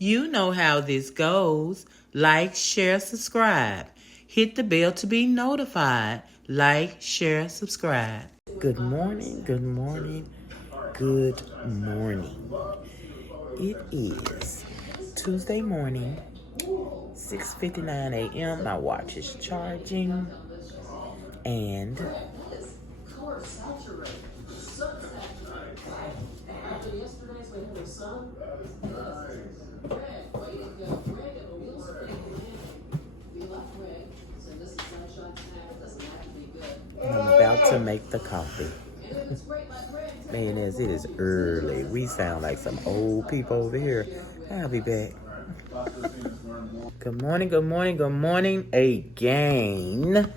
You know how this goes. Like, share, subscribe. Hit the bell to be notified. Like, share, subscribe. Good morning, good morning, good morning. It is Tuesday morning, 6:59 a.m. My watch is charging, and I'm about to make the coffee. Man, as it is early, we sound like some old people over here. I'll be back. Good morning, good morning, good morning again.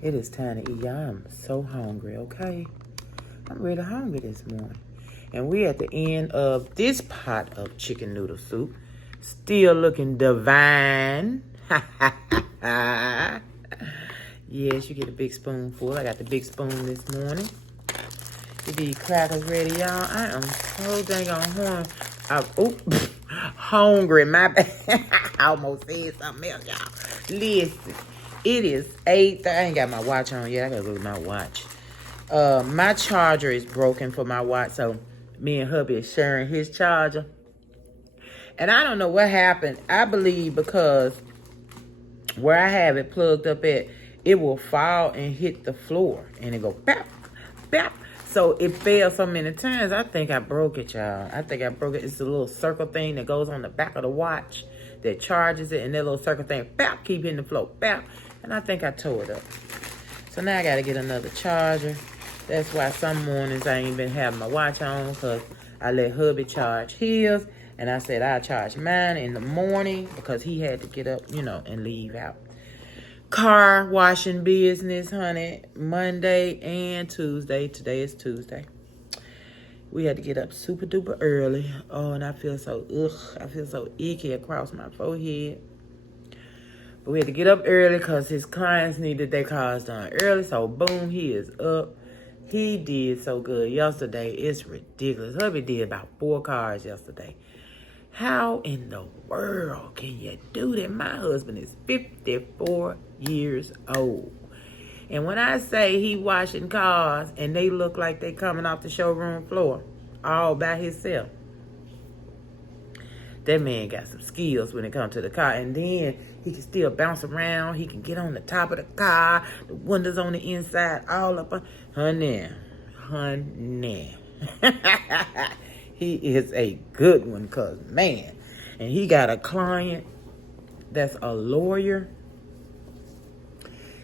It is time to eat. I'm so hungry, okay? I'm really hungry this morning. And we're at the end of this pot of chicken noodle soup. Still looking divine. Yes, you get a big spoonful. I got the big spoon this morning. Get these crackers ready, y'all. I am so dang on hungry. My bad. I almost said something else, y'all. Listen, it is 8:30. I ain't got my watch on yet. I gotta go get my watch. My charger is broken for my watch, so me and hubby is sharing his charger. And I don't know what happened. I believe because where I have it plugged up at, it will fall and hit the floor. And it go bap, bap. So it fell so many times, I think I broke it, y'all. I think I broke it. It's a little circle thing that goes on the back of the watch that charges it. And that little circle thing, bap, keep hitting the floor, bap. And I think I tore it up. So now I got to get another charger. That's why some mornings I ain't been having my watch on, because I let hubby charge his. And I said I'll charge mine in the morning because he had to get up, and leave out. Car washing business, honey. Monday and Tuesday. Today is Tuesday. We had to get up super duper early. Oh, and I feel so icky across my forehead. But we had to get up early because his clients needed their cars done early. So boom, he is up. He did so good yesterday. It's ridiculous. Hubby did about 4 cars yesterday. How in the world can you do that? My husband is 54 years old. And when I say he washing cars and they look like they coming off the showroom floor all by himself, that man got some skills when it comes to the car. And then he can still bounce around. He can get on the top of the car. The windows on the inside, all up on. Honey. He is a good one, because, man. And he got a client that's a lawyer.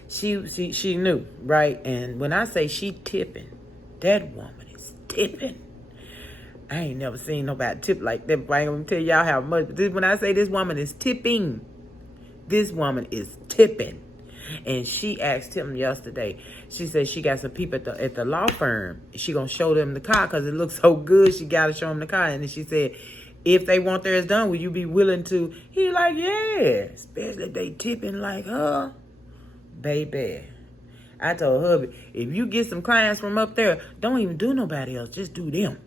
She knew, right? And when I say she tipping, that woman is tipping. I ain't never seen nobody tip like that. I ain't gonna tell y'all how much. But when I say this woman is tipping, this woman is tipping. And she asked him yesterday. She said she got some people at the law firm. She gonna show them the car because it looks so good. She gotta show them the car. And then she said, if they want theirs done, will you be willing to? He like, yeah, especially if they tipping like her, baby. I told hubby, if you get some clients from up there, don't even do nobody else. Just do them.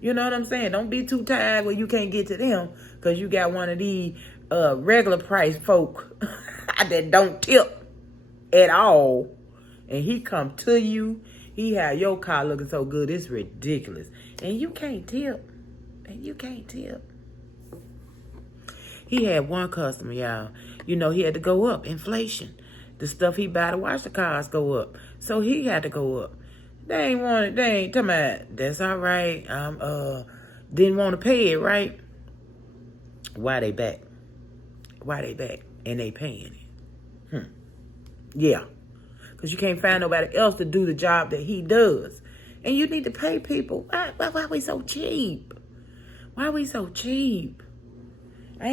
You know what I'm saying? Don't be too tired where you can't get to them because you got one of these regular price folk that don't tip at all. And he come to you. He have your car looking so good. It's ridiculous. And you can't tip. He had one customer, y'all. He had to go up. Inflation. The stuff he buy to watch the cars go up. So he had to go up. They ain't talking about, that's all right. Didn't want to pay it, right? Why they back? And they paying it. Yeah. Because you can't find nobody else to do the job that he does. And you need to pay people. Why we so cheap? I ain't going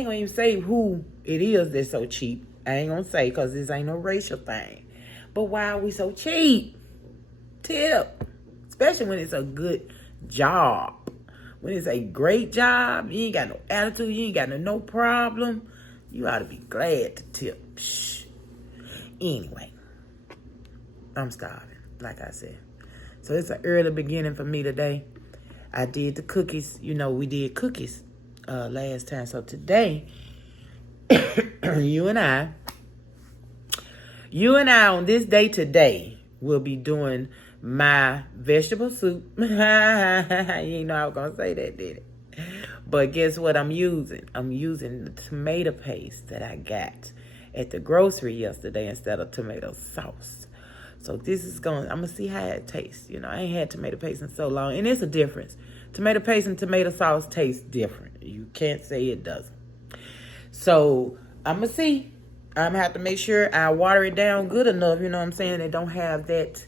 to even say who it is that's so cheap. I ain't going to say because this ain't no racial thing. But why are we so cheap? Tip. Especially when it's a good job. When it's a great job, you ain't got no attitude, you ain't got no problem. You ought to be glad to tip. Shh. Anyway, I'm starving, like I said. So it's an early beginning for me today. I did the cookies. We did cookies last time. So today, you and I on this day today will be doing my vegetable soup. You know I was gonna say that, did it? But guess what I'm using? I'm using the tomato paste that I got at the grocery yesterday instead of tomato sauce. So this is I'm gonna see how it tastes. You know, I ain't had tomato paste in so long, and it's a difference. Tomato paste and tomato sauce taste different. You can't say it doesn't. So I'm gonna see. I'm gonna have to make sure I water it down good enough. You know what I'm saying? It don't have that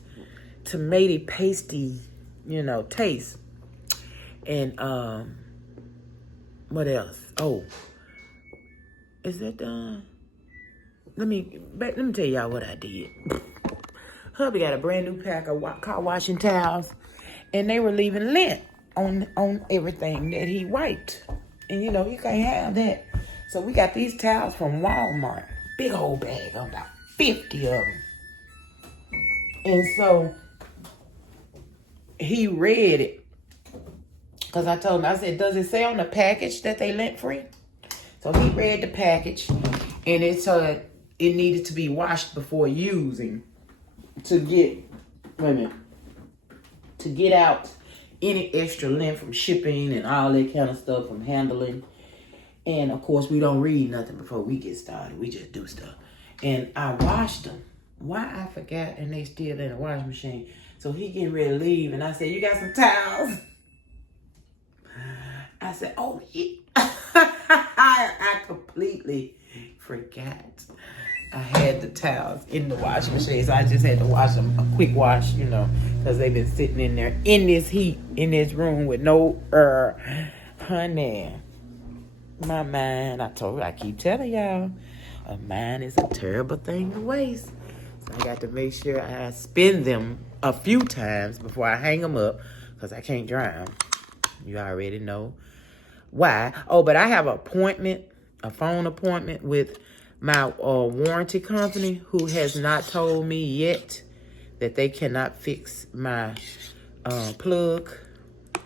tomato pasty, taste. And what else? Oh, is that done? Let me tell y'all what I did. Hubby got a brand new pack of car washing towels, and they were leaving lint on everything that he wiped. And you can't have that. So we got these towels from Walmart. Big old bag, about 50 of them. And so he read it. Because I told him, I said, does it say on the package that they lint free? So he read the package, and it said it needed to be washed before using to get out any extra lint from shipping and all that kind of stuff from handling. And of course, we don't read nothing before we get started. We just do stuff. And I washed them. Why I forgot, and they still in the washing machine. So he getting ready to leave, and I said, you got some towels? I said, oh, yeah. I completely forgot. I had the towels in the washing machine, so I just had to wash them, a quick wash, because they've been sitting in there in this heat, in this room with no honey. My mind, I keep telling y'all, a mind is a terrible thing to waste. So I got to make sure I spin them a few times before I hang them up, because I can't dry them. You already know why. Oh, but I have a phone appointment with my warranty company, who has not told me yet that they cannot fix my plug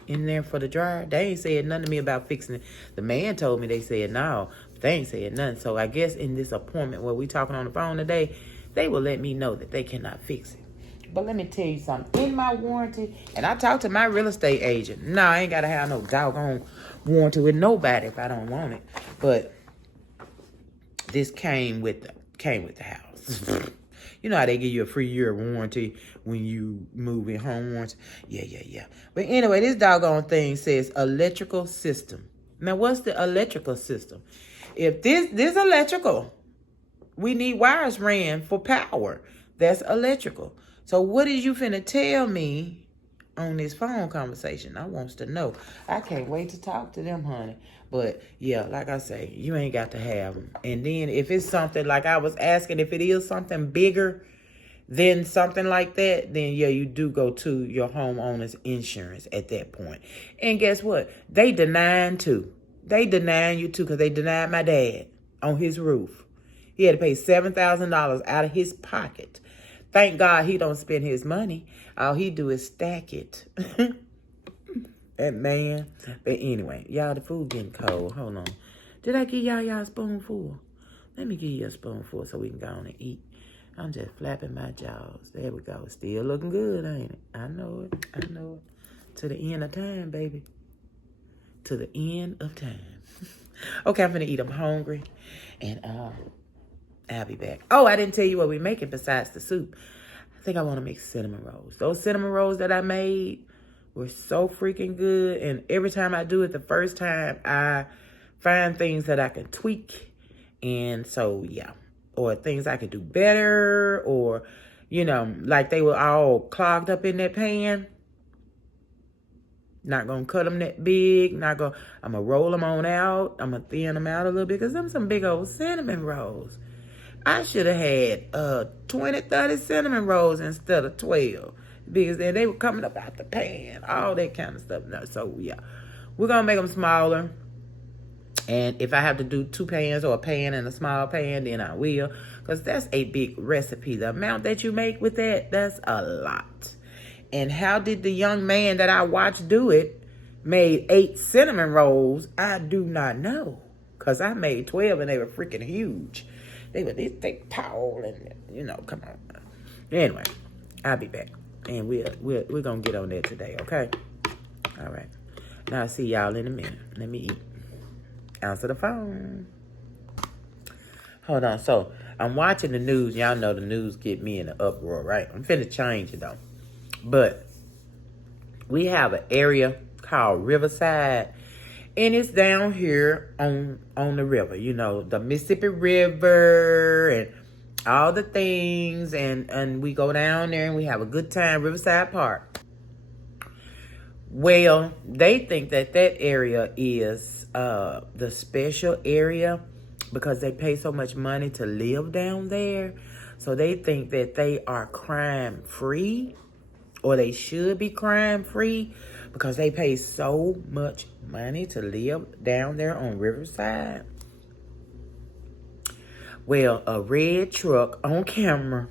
in there for the dryer. They ain't said nothing to me about fixing it. The man told me they said no. They ain't said nothing. So I guess in this appointment where we talking on the phone today, they will let me know that they cannot fix it. But let me tell you something. In my warranty, and I talked to my real estate agent. No, I ain't got to have no doggone warranty with nobody if I don't want it. But this came with the house. You know how they give you a free year warranty when you move in, home warranty? Yeah. But anyway, this doggone thing says electrical system. Now, what's the electrical system? If this electrical, we need wires ran for power. That's electrical. So what is you finna tell me on this phone conversation? I wants to know. I can't wait to talk to them, honey. But yeah, like I say, you ain't got to have them. And then if it's something like I was asking, if it is something bigger than something like that, then yeah, you do go to your homeowner's insurance at that point. And guess what? They denying too. They denying you too, because they denied my dad on his roof. He had to pay $7,000 out of his pocket. Thank God he don't spend his money. All he do is stack it. That man. But anyway, y'all, the food getting cold. Hold on. Did I give y'all a spoonful? Let me give you a spoonful so we can go on and eat. I'm just flapping my jaws. There we go. Still looking good, ain't it? I know it. To the end of time, baby. To the end of time. Okay, I'm finna eat. I'm hungry. And I'll be back. Oh, I didn't tell you what we're making besides the soup. I think I want to make cinnamon rolls. Those cinnamon rolls that I made were so freaking good. And every time I do it, the first time, I find things that I can tweak. And so, yeah. Or things I could do better. Or, like they were all clogged up in that pan. Not going to cut them that big. I'm going to roll them on out. I'm going to thin them out a little bit. Because them some big old cinnamon rolls. I should have had 20, 30 cinnamon rolls instead of 12. Because then they were coming up out the pan. All that kind of stuff. No, so, yeah. We're going to make them smaller. And if I have to do 2 pans or a pan and a small pan, then I will. Because that's a big recipe. The amount that you make with that, that's a lot. And how did the young man that I watched do it made 8 cinnamon rolls, I do not know. Because I made 12 and they were freaking huge. They were this thick, tall, and, you know, come on. Anyway, I'll be back. And we're going to get on there today, okay? All right. Now, I'll see y'all in a minute. Let me eat. Answer the phone. Hold on. So, I'm watching the news. Y'all know the news get me in an uproar, right? I'm finna change it, though. But we have an area called Riverside. And it's down here on the river. You know, the Mississippi River and all the things. And we go down there and we have a good time. Riverside Park. Well, they think that area is the special area because they pay so much money to live down there. So they think that they are crime free, or they should be crime free because they pay so much money to live down there on Riverside. Well, a red truck on camera,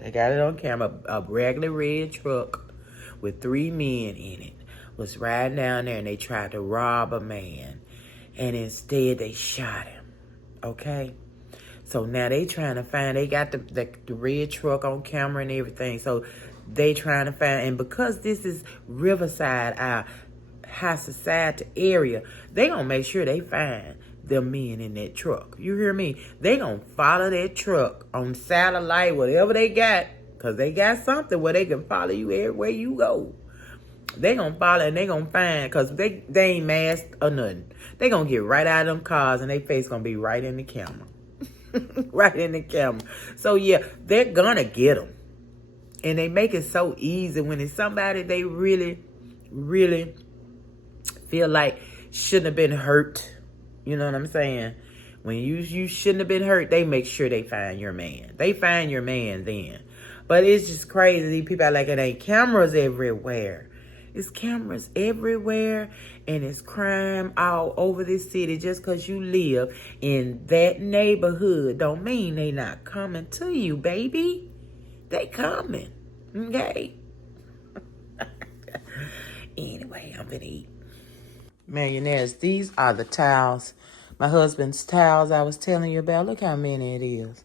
they got it on camera, a regular red truck with 3 men in it was riding down there and they tried to rob a man. And instead they shot him. Okay? So now they trying to find, they got the red truck on camera and everything. So they trying to find, and because this is Riverside, our high society area, they gonna make sure they find the men in that truck. You hear me? They gonna follow that truck on satellite, whatever they got, because they got something where they can follow you everywhere you go. They gonna follow and they gonna find, because they ain't masked or nothing. They gonna get right out of them cars and their face gonna be right in the camera. Right in the camera. So yeah, they're gonna get them. And they make it so easy when it's somebody they really, really feel like shouldn't have been hurt. You know what I'm saying? When you shouldn't have been hurt, they make sure they find your man. They find your man then. But it's just crazy. These people are like, it ain't cameras everywhere. It's cameras everywhere, and it's crime all over this city. Just because you live in that neighborhood don't mean they not coming to you, baby. They coming, okay? Anyway, I'm gonna eat. Millionaires, these are the towels. My husband's towels I was telling you about. Look how many it is.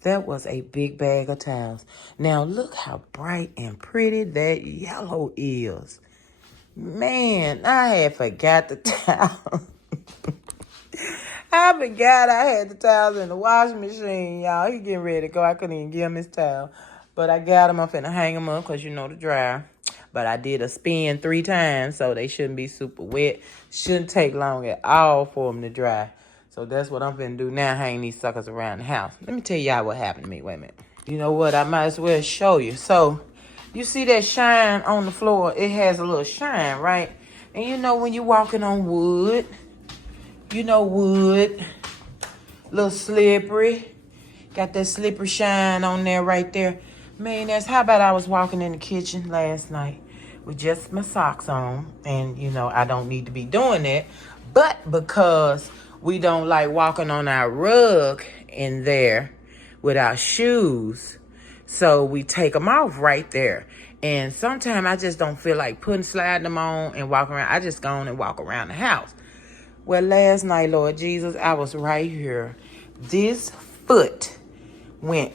That was a big bag of towels. Now, look how bright and pretty that yellow is. Man, I had forgot the towel. I forgot I had the towels in the washing machine, y'all. He getting ready to go. I couldn't even give him his towel. But I got him. I'm finna hang him up because you know the dryer. But I did a spin 3 times, so they shouldn't be super wet. Shouldn't take long at all for them to dry. So that's what I'm finna do now, hang these suckers around the house. Let me tell y'all what happened to me. Wait a minute. You know what? I might as well show you. So, you see that shine on the floor? It has a little shine, right? And you know when you're walking on wood, you know wood, little slippery. Got that slippery shine on there right there. Man, that's how about I was walking in the kitchen last night with just my socks on. And, you know, I don't need to be doing that. But because we don't like walking on our rug in there with our shoes, so we take them off right there. And sometimes I just don't feel like sliding them on and walking around. I just go on and walk around the house. Well, last night, Lord Jesus, I was right here. This foot went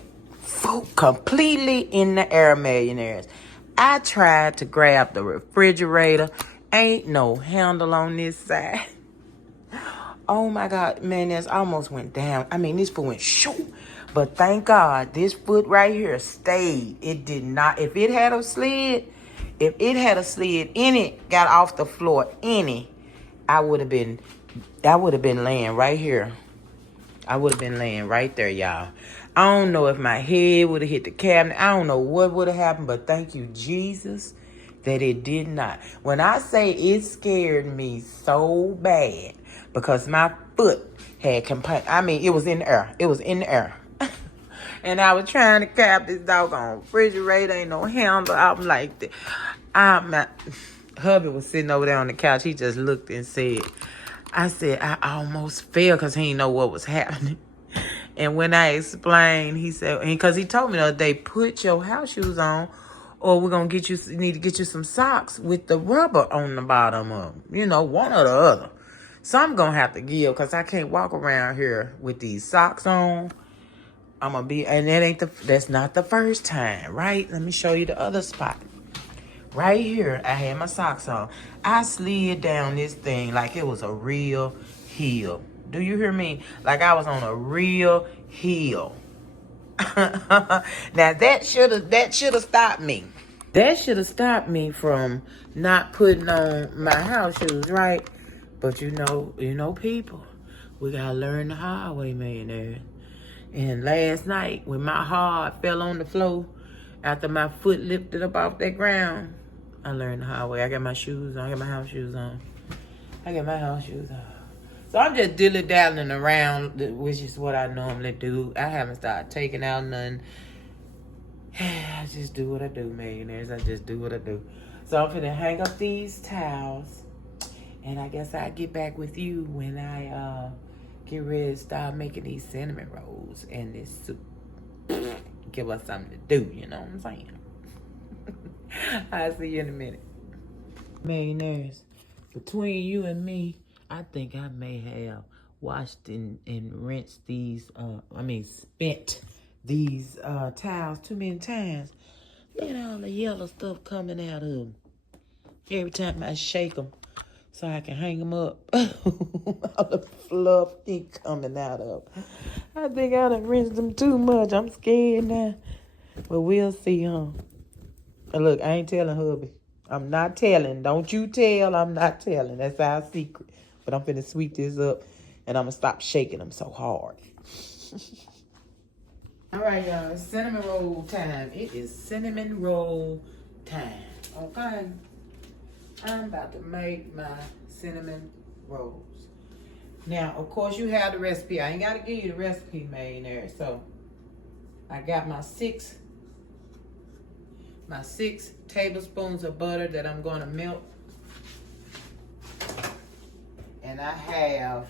completely in the air, millionaires. I tried to grab the refrigerator. Ain't no handle on this side. Oh my God, man, this almost went down. I mean, this foot went shoo. But thank God, this foot right here stayed. It did not. If it had a slid in it, got off the floor I would have been laying right here. I would have been laying right there, y'all. I don't know if my head would have hit the cabinet. I don't know what would have happened, but thank you, Jesus, that it did not. When I say it scared me so bad because my foot had it was in the air. It was in the air. And I was trying to grab this doggone refrigerator. Ain't no handle. I'm like, my hubby was sitting over there on the couch. He just looked and said, I almost fell because he didn't know what was happening. And when I explained, he said, because he told me the other day, put your house shoes on or we're gonna get you need to get you some socks with the rubber on the bottom of them. You know, one or the other. So I'm gonna have to give because I can't walk around here with these socks on. I'm gonna be, and that's not the first time, right? Let me show you the other spot. Right here, I had my socks on. I slid down this thing like it was a real hill. Do you hear me? Like I was on a real hill. Now that should have stopped me. That should have stopped me from not putting on my house shoes, right? But you know, people, we gotta learn the hard way, millionaires. And last night, when my heart fell on the floor after my foot lifted up off that ground, I learned the hard way. I got my shoes on. I got my house shoes on. So I'm just dilly-dallying around, which is what I normally do. I haven't started taking out none. I just do what I do, millionaires. I just do what I do. So I'm finna hang up these towels. And I guess I'll get back with you when I get ready to start making these cinnamon rolls and this soup. Give us something to do, you know what I'm saying? I'll see you in a minute. Millionaires, between you and me, I think I may have washed and rinsed these, spent these towels too many times. Look at all the yellow stuff coming out of them. Every time I shake them so I can hang them up. All the fluff keep coming out of them. I think I done rinsed them too much. I'm scared now. But we'll see, huh? Look, I ain't telling hubby. I'm not telling. Don't you tell. I'm not telling. That's our secret. But I'm finna sweep this up, and I'm gonna stop shaking them so hard. All right, y'all. It's cinnamon roll time. It is cinnamon roll time. Okay. I'm about to make my cinnamon rolls. Now, of course, you have the recipe. I ain't got to give you the recipe, millionaire. So, I got my six tablespoons of butter that I'm going to melt. And I have,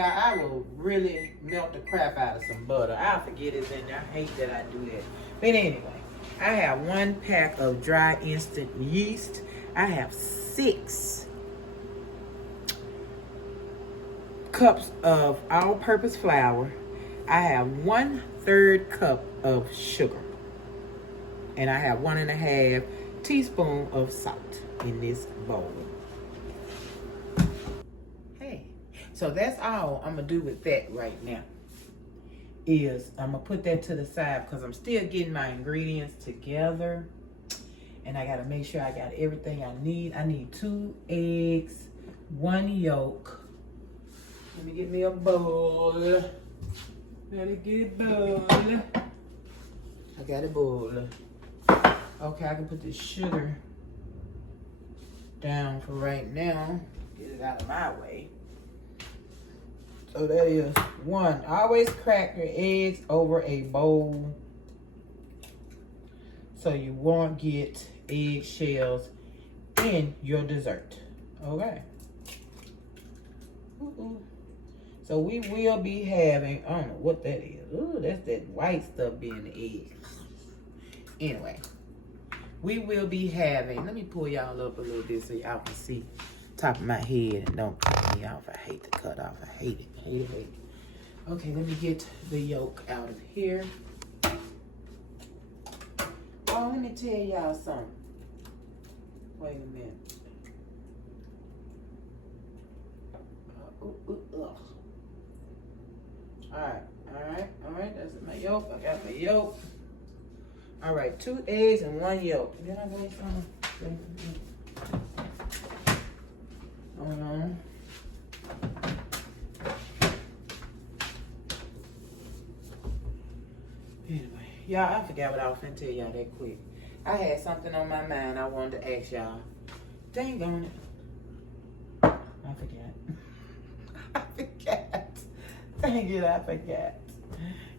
I will really melt the crap out of some butter. I forget it's in there. I hate that I do that. But anyway, I have 1 pack of dry instant yeast. I have 6 cups of all-purpose flour. I have 1/3 cup of sugar. And I have 1.5 teaspoons of salt in this bowl. Hey, so that's all I'm going to do with that right now. Is I'm going to put that to the side because I'm still getting my ingredients together. And I got to make sure I got everything I need. I need 2 eggs, 1 yolk. Let me get me a bowl. Let me get a bowl. I got a bowl. Okay, I can put this sugar down for right now. Get it out of my way. So that is 1. Always crack your eggs over a bowl so you won't get eggshells in your dessert. Okay. So we will be having, I don't know what that is. Ooh, that's that white stuff being the egg. Anyway, we will be having, let me pull y'all up a little bit so y'all can see top of my head and don't cut me off. I hate to cut off. I hate it. Hate it. Okay, let me get the yolk out of here. Oh, let me tell y'all something. Wait a minute. All right. That's my yolk. I got my yolk. All right, 2 eggs and 1 yolk. Then I go some. Hold on. Anyway, y'all, I forgot what I was finna tell y'all that quick. I had something on my mind I wanted to ask y'all. Dang on it. I forgot. Dang it, I forgot.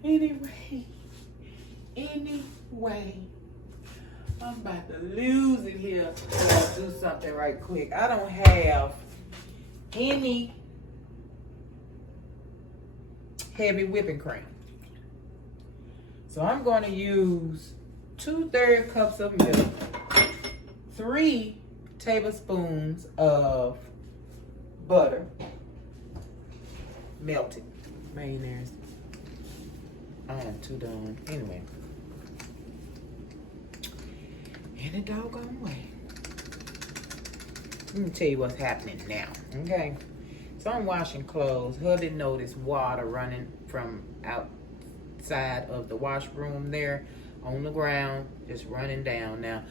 Anyway, I'm about to lose it here. I'll do something right quick. I don't have any heavy whipping cream. So I'm going to use 2/3 cups of milk, 3 tablespoons of butter, melted. Mayonnaise. I am too done. Anyway. In a doggone way. Let me tell you what's happening now, okay? So I'm washing clothes. Hubby noticed water running from outside of the washroom there on the ground, just running down. Now,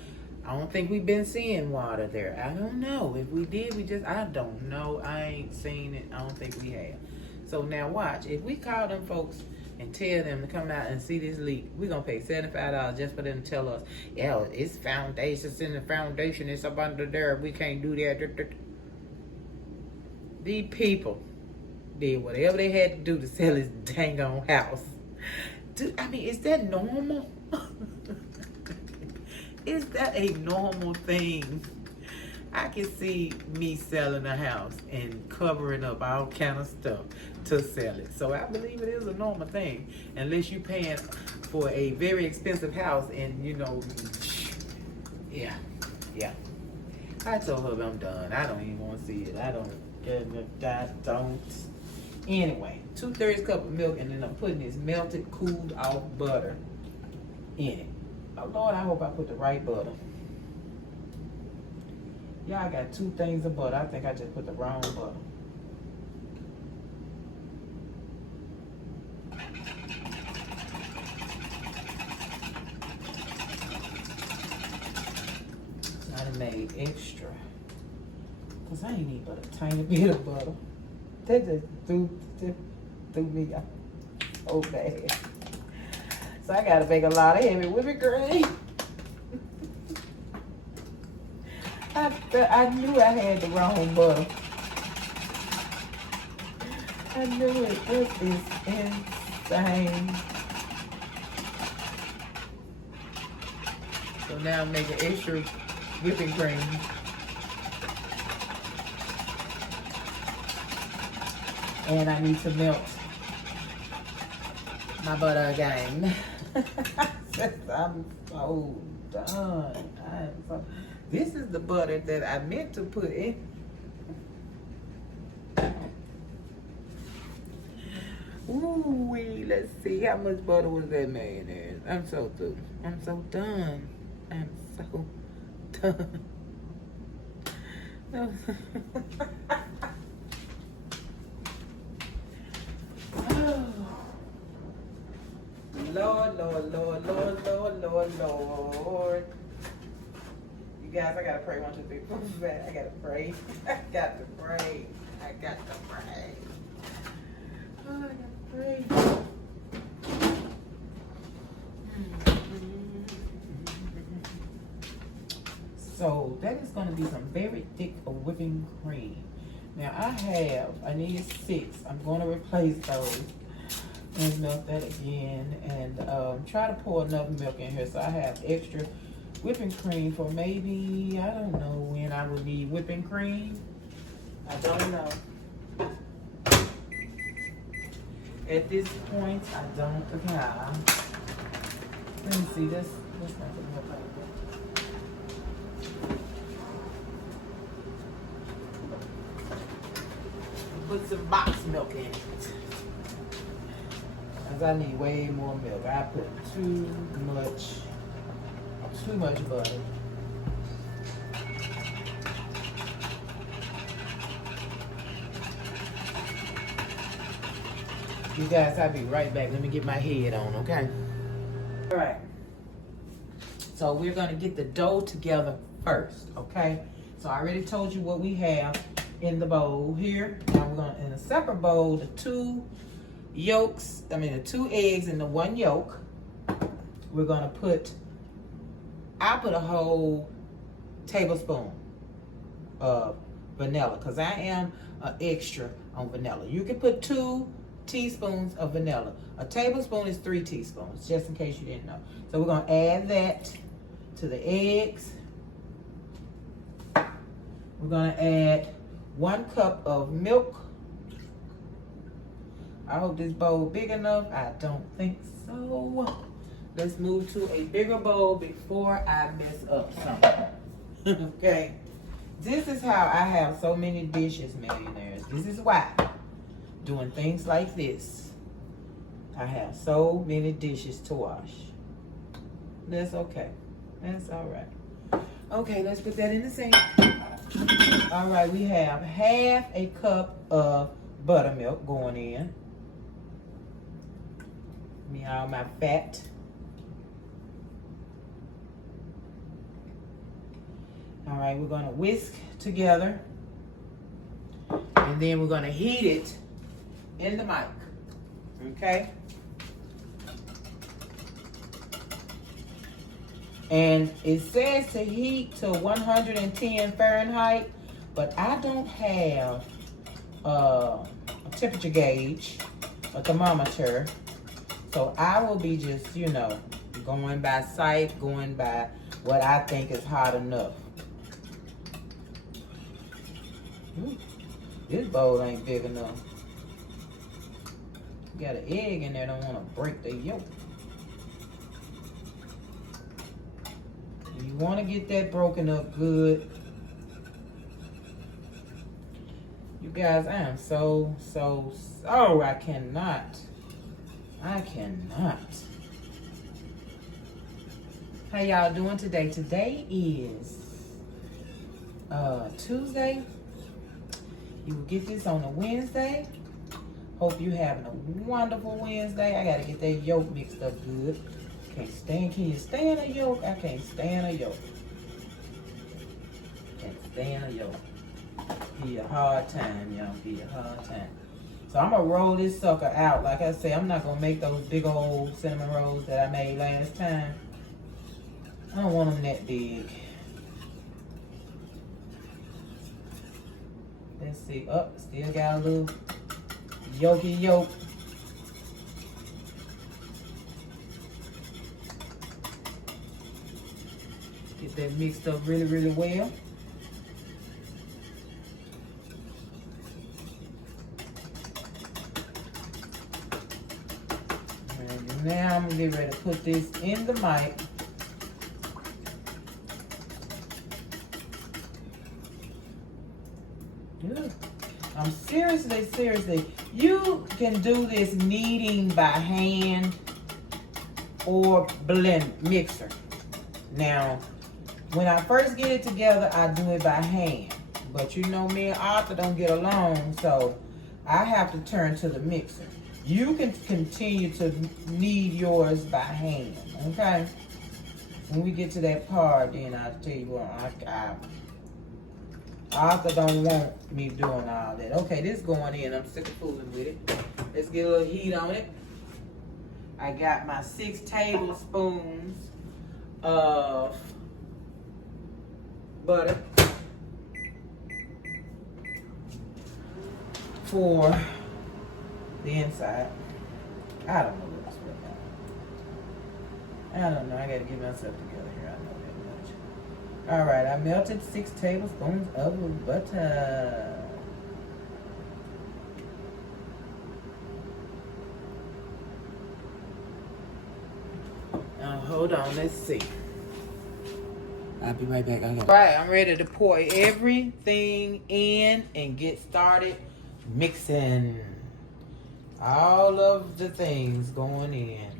I don't think we've been seeing water there. I don't know. If we did, I don't know. I ain't seen it. I don't think we have. So now watch. If we call them folks and tell them to come out and see this leak, we're going to pay $75 just for them to tell us, yeah, it's foundation, it's in the foundation, it's up under there, we can't do that. These people did whatever they had to do to sell this dang on house. I mean, is that normal? Is that a normal thing? I can see me selling a house and covering up all kind of stuff to sell it. So I believe it is a normal thing. Unless you're paying for a very expensive house and, you know, yeah. I told her I'm done. I don't even want to see it. I don't. Anyway, 2/3 cup of milk, and then I'm putting this melted, cooled off butter in it. Oh, Lord, I hope I put the right butter. Y'all got 2 things of butter. I think I just put the wrong butter. I done made extra. Because I ain't need but a tiny bit of butter. That just threw me out so bad. So I got to make a lot of heavy whipping cream. I knew I had the wrong butter. I knew it. This is insane. So now I'm making extra whipping cream. And I need to melt my butter again. I'm so done. This is the butter that I meant to put in. Ooh, let's see how much butter was that mayonnaise. I'm so through. I'm so done. I'm so done. Lord. You guys, I gotta pray 1, 2, 3, 4, 5. I gotta pray. I got to pray. Oh, I gotta pray. So that is gonna be some very thick whipping cream. Now I need 6. I'm gonna replace those and melt that again, and try to pour enough milk in here so I have extra whipping cream for maybe, I don't know when I would need whipping cream. I don't know. At this point, I don't know. Let me see this. What's not the milk like that? Put some box milk in it. Cause I need way more milk. I put too much butter. You guys, I'll be right back. Let me get my head on, okay? All right. So we're gonna get the dough together first, okay? So I already told you what we have in the bowl here. Now we're gonna, in a separate bowl, the 2 eggs and the 1 yolk. We're gonna I'll put a whole tablespoon of vanilla, because I am an extra on vanilla. You can put 2 teaspoons of vanilla. A tablespoon is 3 teaspoons, just in case you didn't know. So we're gonna add that to the eggs. We're gonna add 1 cup of milk. I hope this bowl big enough. I don't think so. let's move to a bigger bowl before I mess up something. Okay. This is how I have so many dishes, millionaires. This is why. Doing things like this, I have so many dishes to wash. That's okay. That's all right. Okay, let's put that in the sink. All right, we have half a cup of buttermilk going in. Me all my fat. All right, we're gonna whisk together, and then we're gonna heat it in the mic. Okay. And it says to heat to 110 Fahrenheit, but I don't have a temperature gauge, a thermometer. So I will be just, you know, going by sight, going by what I think is hot enough. Ooh, this bowl ain't big enough. Got an egg in there, don't want to break the yolk. You want to get that broken up good. You guys, I am so I cannot. How y'all doing today? Today is Tuesday. You will get this on a Wednesday. Hope you having a wonderful Wednesday. I gotta get that yolk mixed up good. Can you stand a yolk? I can't stand a yolk. Can't stand a yolk. Be a hard time, y'all. Be a hard time. So I'm gonna roll this sucker out. Like I said, I'm not gonna make those big old cinnamon rolls that I made last time. I don't want them that big. Let's see. Oh, still got a little yolky yolk. Get that mixed up really, really well. And now I'm gonna get ready to put this in the mic. I'm seriously, you can do this kneading by hand or blend mixer. Now, when I first get it together, I do it by hand. But you know me and Arthur don't get along, so I have to turn to the mixer. You can continue to knead yours by hand, okay? When we get to that part, then I'll tell you what, Arthur don't want me doing all that. Okay, this going in. I'm sick of fooling with it. Let's get a little heat on it. I got my 6 tablespoons of butter for the inside. I don't know what's right now. I don't know. I got to get myself together here. I know that much. All right, I melted 6 tablespoons of butter. Now, hold on. Let's see. I'll be right back. All right, I'm ready to pour everything in and get started mixing. All of the things going in.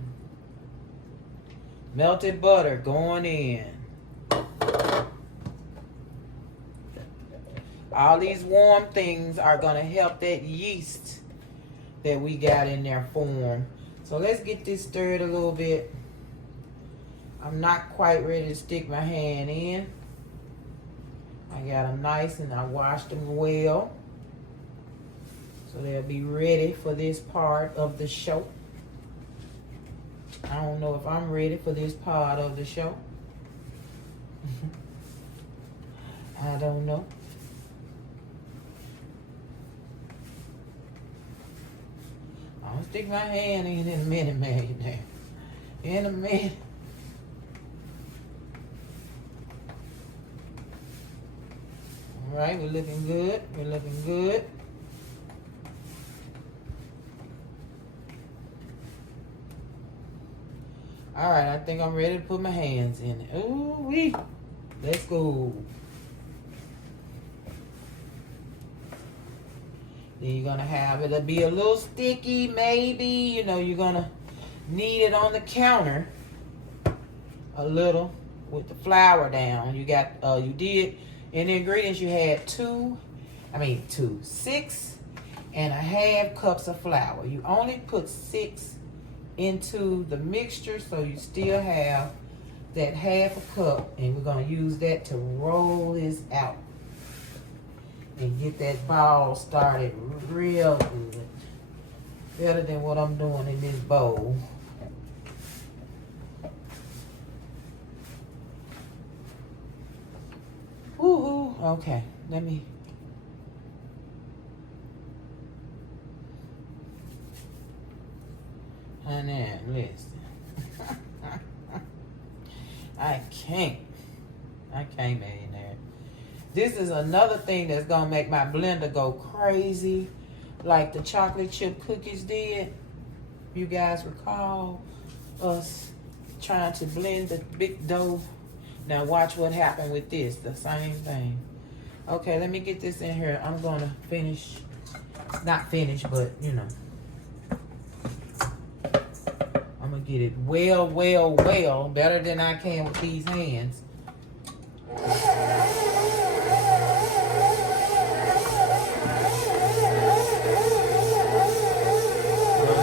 Melted butter going in. All these warm things are going to help that yeast that we got in there form. So let's get this stirred a little bit. I'm not quite ready to stick my hand in. I got them nice and I washed them well. So they'll be ready for this part of the show. I don't know if I'm ready for this part of the show. I don't know. I'll stick my hand in a minute, man. In a minute. All right, we're looking good. We're looking good. All right, I think I'm ready to put my hands in it. Ooh wee. Let's go. Then you're gonna have it'll be a little sticky, maybe. You know, you're gonna need it on the counter a little with the flour down. You got you did in the ingredients you had 6.5 cups of flour. You only put 6 into the mixture, so you still have that half a cup, and we're gonna use that to roll this out and get that ball started real good. Better than what I'm doing in this bowl. Woohoo! Okay, let me. Honey, listen. I can't, millionaire. This is another thing that's gonna make my blender go crazy, like the chocolate chip cookies did. You guys recall us trying to blend the big dough? Now watch what happened with this. The same thing. Okay, let me get this in here. I'm gonna finish, not finish, but you know. I'm gonna get it well, better than I can with these hands.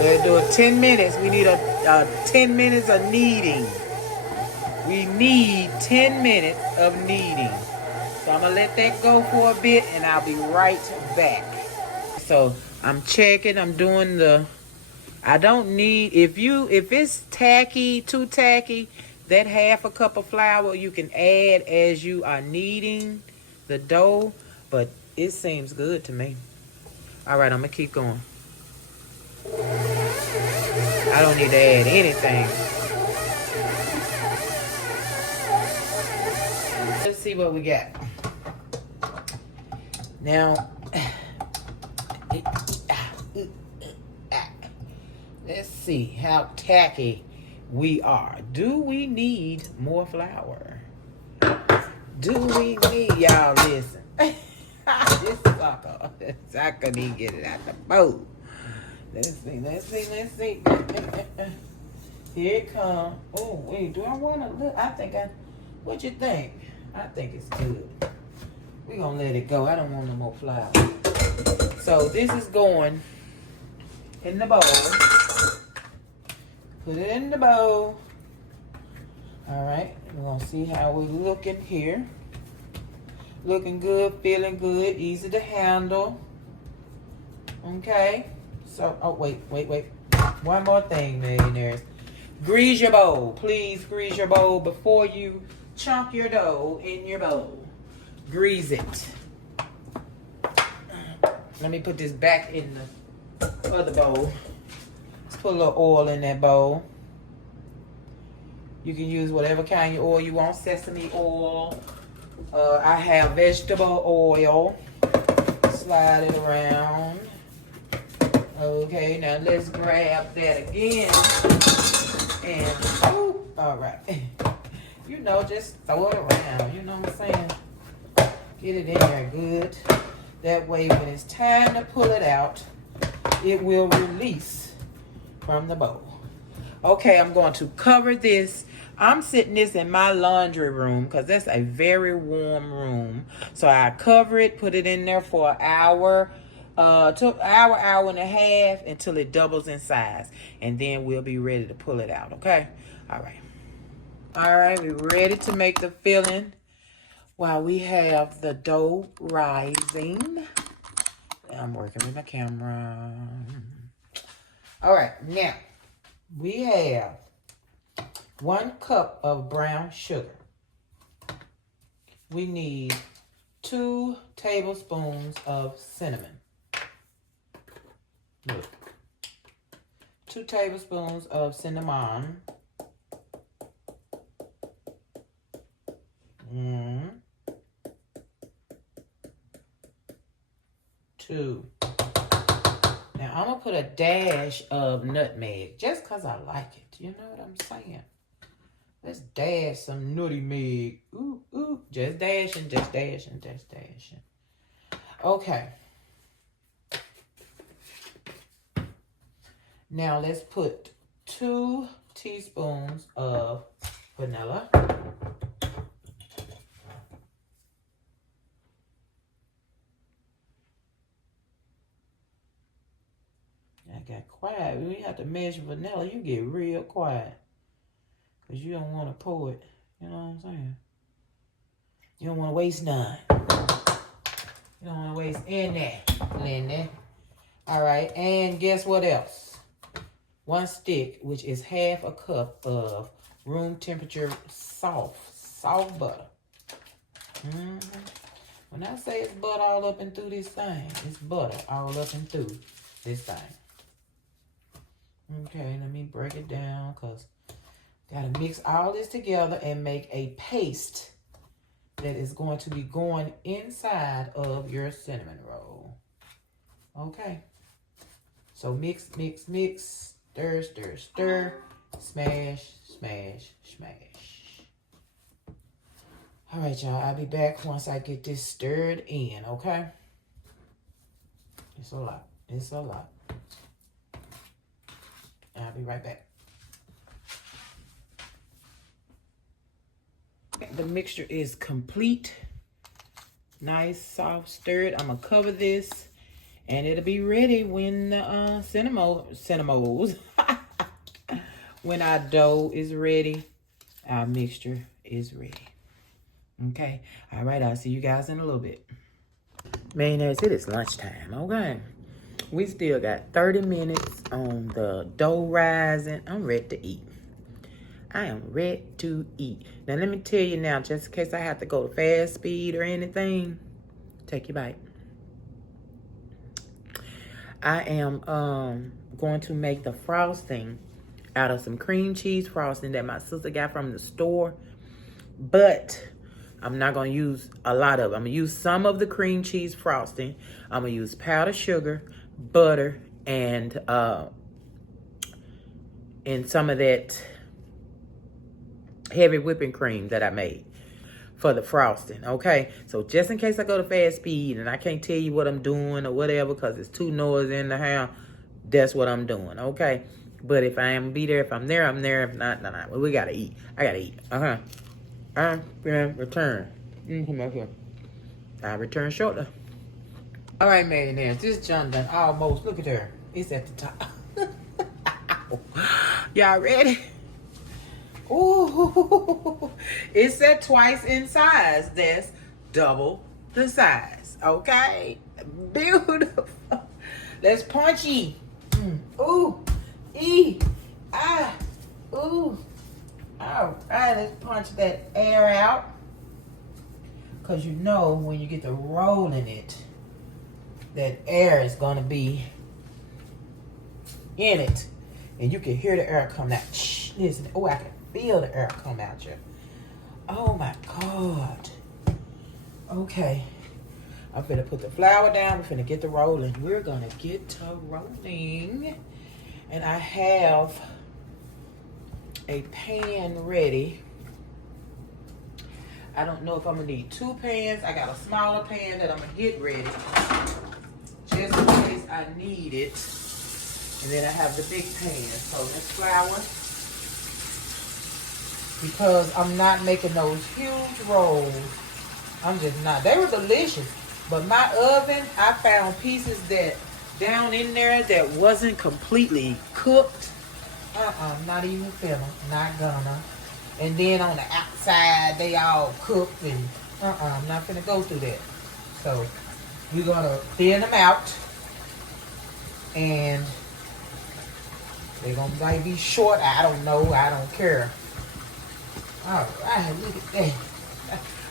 Let's do it 10 minutes. We need a 10 minutes of kneading. We need 10 minutes of kneading. So I'm gonna let that go for a bit and I'll be right back. So I'm checking, I'm doing the, I don't need, if it's tacky, too tacky, that half a cup of flour you can add as you are kneading the dough, but it seems good to me. All right, I'm gonna keep going. I don't need to add anything. Let's see what we got. Now, let's see how tacky we are. Do we need more flour? Do we need, y'all listen. This sucker need to get it out the bowl. Let's see. Here it comes. Oh, wait, do I want to look? What you think? I think it's good. We're going to let it go. I don't want no more flour. So this is going in the bowl. Put it in the bowl. All right. We're going to see how we're looking here. Looking good, feeling good, easy to handle. Okay. So, oh, wait. One more thing, millionaires. Grease your bowl. Please grease your bowl before you chunk your dough in your bowl. Grease it. Let me put this back in the other bowl. Let's put a little oil in that bowl. You can use whatever kind of oil you want. Sesame oil. I have vegetable oil. Slide it around. Okay, now let's grab that again. And, oh, all right. You know, just throw it around. You know what I'm saying? Get it in there good. That way, when it's time to pull it out, it will release from the bowl. Okay, I'm going to cover this. I'm sitting this in my laundry room because that's a very warm room. So I cover it, put it in there for an hour. Took hour and a half until it doubles in size. And then we'll be ready to pull it out, okay? All right, we're ready to make the filling while we have the dough rising. I'm working with my camera. All right, now we have 1 cup of brown sugar. We need 2 tablespoons of cinnamon. Look. 2 tablespoons of cinnamon. 2. Now I'm gonna put a dash of nutmeg just because I like it. You know what I'm saying? Let's dash some nutty meg. Ooh, ooh. Just dashing, just dashing, just dashing. Okay. Now let's put 2 teaspoons of vanilla. I got quiet. When you have to measure vanilla, you get real quiet. Because you don't want to pour it. You know what I'm saying? You don't want to waste none. You don't want to waste any, Lindy. All right, and guess what else? 1 stick, which is half a cup of room temperature soft butter. When I say it's butter all up and through this thing, it's butter all up and through this thing. Okay, let me break it down because got to mix all this together and make a paste that is going to be going inside of your cinnamon roll. Okay. So mix, mix, mix, stir, stir, stir, smash, smash, smash. All right, y'all, I'll be back once I get this stirred in, okay? It's a lot. It's a lot. I'll be right back. The mixture is complete. Nice, soft, stirred. I'm going to cover this. And it'll be ready when the cinnamons, when our dough is ready, our mixture is ready. Okay. All right. I'll see you guys in a little bit. Mayonnaise, it is lunchtime. Okay. We still got 30 minutes on the dough rising. I'm ready to eat. I am ready to eat. Now, let me tell you now, just in case I have to go to fast speed or anything, take your bite. I am going to make the frosting out of some cream cheese frosting that my sister got from the store. But I'm not going to use a lot of it. I'm going to use some of the cream cheese frosting. I'm going to use powdered sugar, butter, and some of that heavy whipping cream that I made for the frosting, okay? So just in case I go to fast speed and I can't tell you what I'm doing or whatever because it's too noisy in the house, that's what I'm doing, okay? But if I am be there, if I'm there, I'm there. If not, no. Well, we gotta eat. I gotta eat. I'm gonna return. Come up here. I'll return shortly. All right, millionaires. This John done almost. Look at her. It's at the top. Y'all ready? Ooh, it's at twice in size. That's double the size. Okay, beautiful. That's punchy. Ooh, ooh. All right, let's punch that air out. Cause you know when you get to rolling it, that air is gonna be in it, and you can hear the air come out. Shh, listen. Oh, I can feel the air come out here. Oh my God. Okay. I'm finna put the flour down. We're finna get to rolling. We're gonna get to rolling. And I have a pan ready. I don't know if I'm gonna need 2 pans. I got a smaller pan that I'm gonna get ready. Just in case I need it. And then I have the big pan. So let's flour. Because I'm not making those huge rolls. I'm just not. They were delicious. But my oven, I found pieces that down in there that wasn't completely cooked. Not even finna. Not gonna. And then on the outside, they all cooked. And I'm not finna go through that. So we're gonna thin them out. And they're gonna might be short. I don't know. I don't care. All right, look at that.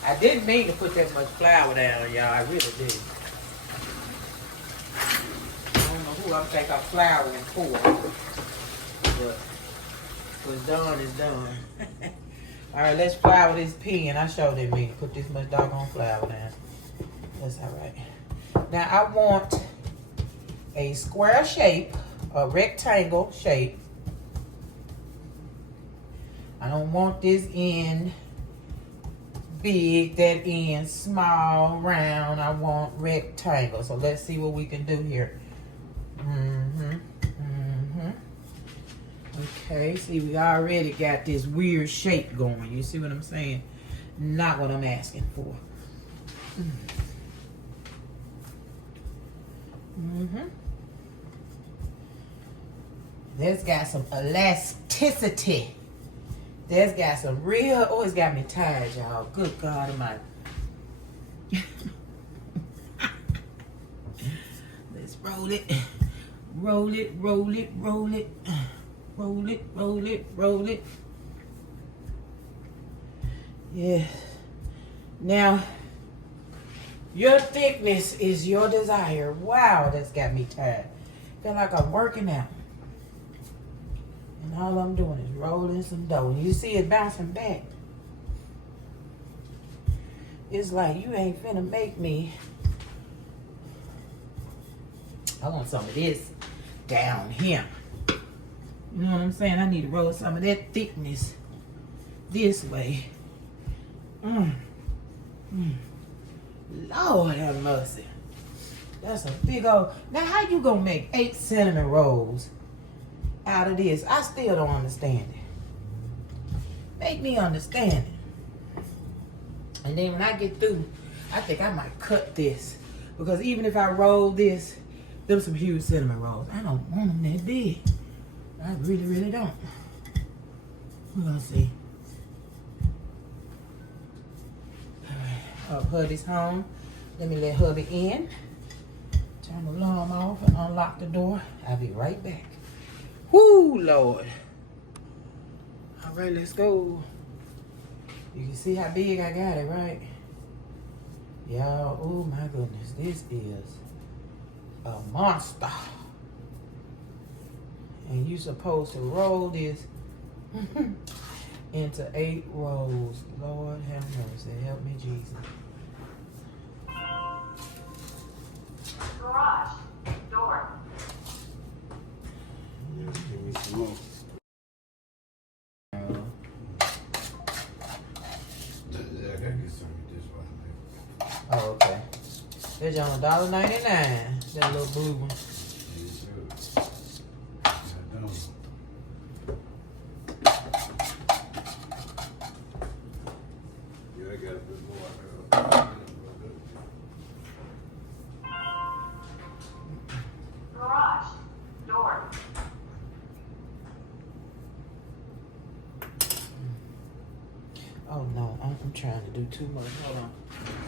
I didn't mean to put that much flour down, y'all. I really did. I don't know who I think I'm flouring for. But what's done is done. All right, let's flour this pan. I sure didn't mean to put this much doggone flour down. That's all right. Now, I want a square shape, a rectangle shape. I don't want this end big, that end small, round. I want rectangle. So let's see what we can do here. Okay, see, we already got this weird shape going. You see what I'm saying? Not what I'm asking for. That's got some elasticity. That's got some real, oh, it's got me tired, y'all. Good God Almighty. Let's roll it. Roll it, roll it, roll it. Roll it, roll it, roll it. Yeah. Now, your thickness is your desire. Wow, that's got me tired. Feel like I'm working out. And all I'm doing is rolling some dough. And you see it bouncing back. It's like you ain't finna make me. I want some of this down here. You know what I'm saying? I need to roll some of that thickness this way. Lord have mercy. That's a big old. Now, how you gonna make 8 cinnamon rolls out of this? I still don't understand it. Make me understand it. And then when I get through, I think I might cut this. Because even if I roll this, there's some huge cinnamon rolls. I don't want them that big. I really, really don't. We're gonna see. Alright, hubby's home. Let me let hubby in. Turn the alarm off and unlock the door. I'll be right back. Whoo, Lord. Alright, let's go. You can see how big I got it, right? Y'all, oh my goodness. This is a monster. And you're supposed to roll this into 8 rolls. Lord have mercy. Help me, Jesus. Garage door. Yes, give me some more. I gotta get some of this one. Oh, okay. They're on $1.99. That little blue one. Garage door. Oh no, I'm trying to do too much. Hold on.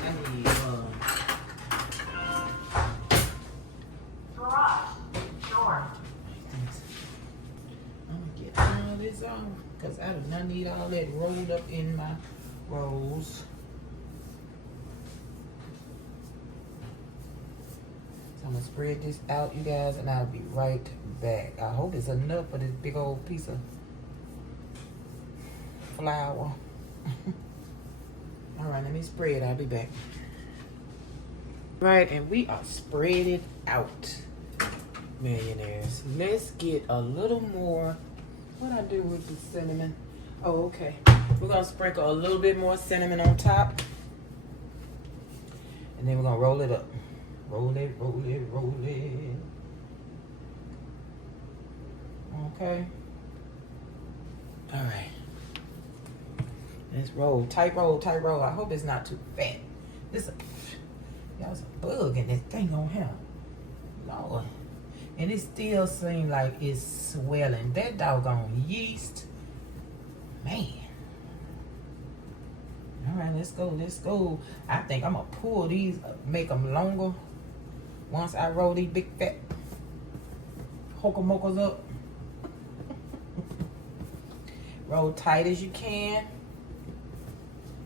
I need Garage door. I'm gonna get all this off because I do not need all that rolled up in my rolls. So I'm gonna spread this out, you guys, and I'll be right back. I hope it's enough for this big old piece of flour. All right, let me spread. I'll be back. Right, and we are spread it out, millionaires. Let's get a little more. What I do with the cinnamon? Oh, okay. We're gonna sprinkle a little bit more cinnamon on top, and then we're gonna roll it up. Roll it, roll it, roll it. Okay. All right. Let's roll. Tight roll, tight roll. I hope it's not too fat. There's a bug in this thing on here. Lord. And it still seems like it's swelling. That doggone yeast. Man. All right, let's go, let's go. I think I'm going to pull these, make them longer. Once I roll these big fat hokamokos up. Roll tight as you can.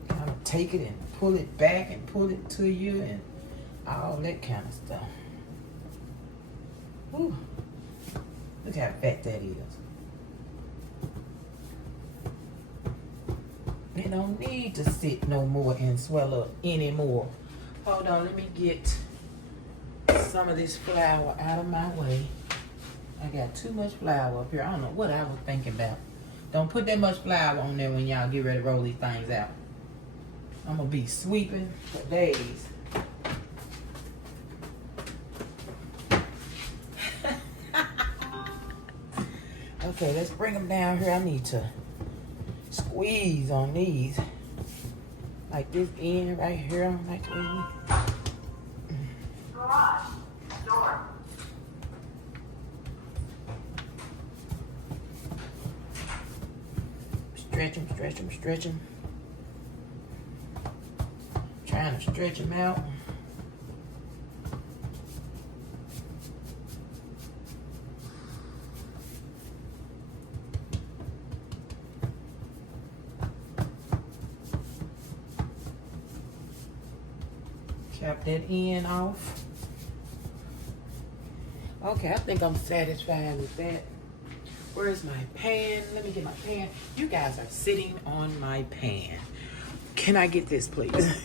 Kind of take it and pull it back and pull it to you and all that kind of stuff. Whew. Look how fat that is. It don't need to sit no more and swell up anymore. Hold on, let me get some of this flour out of my way. I got too much flour up here. I don't know what I was thinking about Don't put that much flour on there when y'all get ready to roll these things out. I'm gonna be sweeping for days. Okay, let's bring them down here. I need to squeeze on these. Like this end right here. Like this. Garage. Door. Stretch them, stretch them, stretch them. Trying to stretch them out. Cap that end off. Okay, I think I'm satisfied with that. Where's my pan? Let me get my pan. You guys are sitting on my pan. Can I get this, please?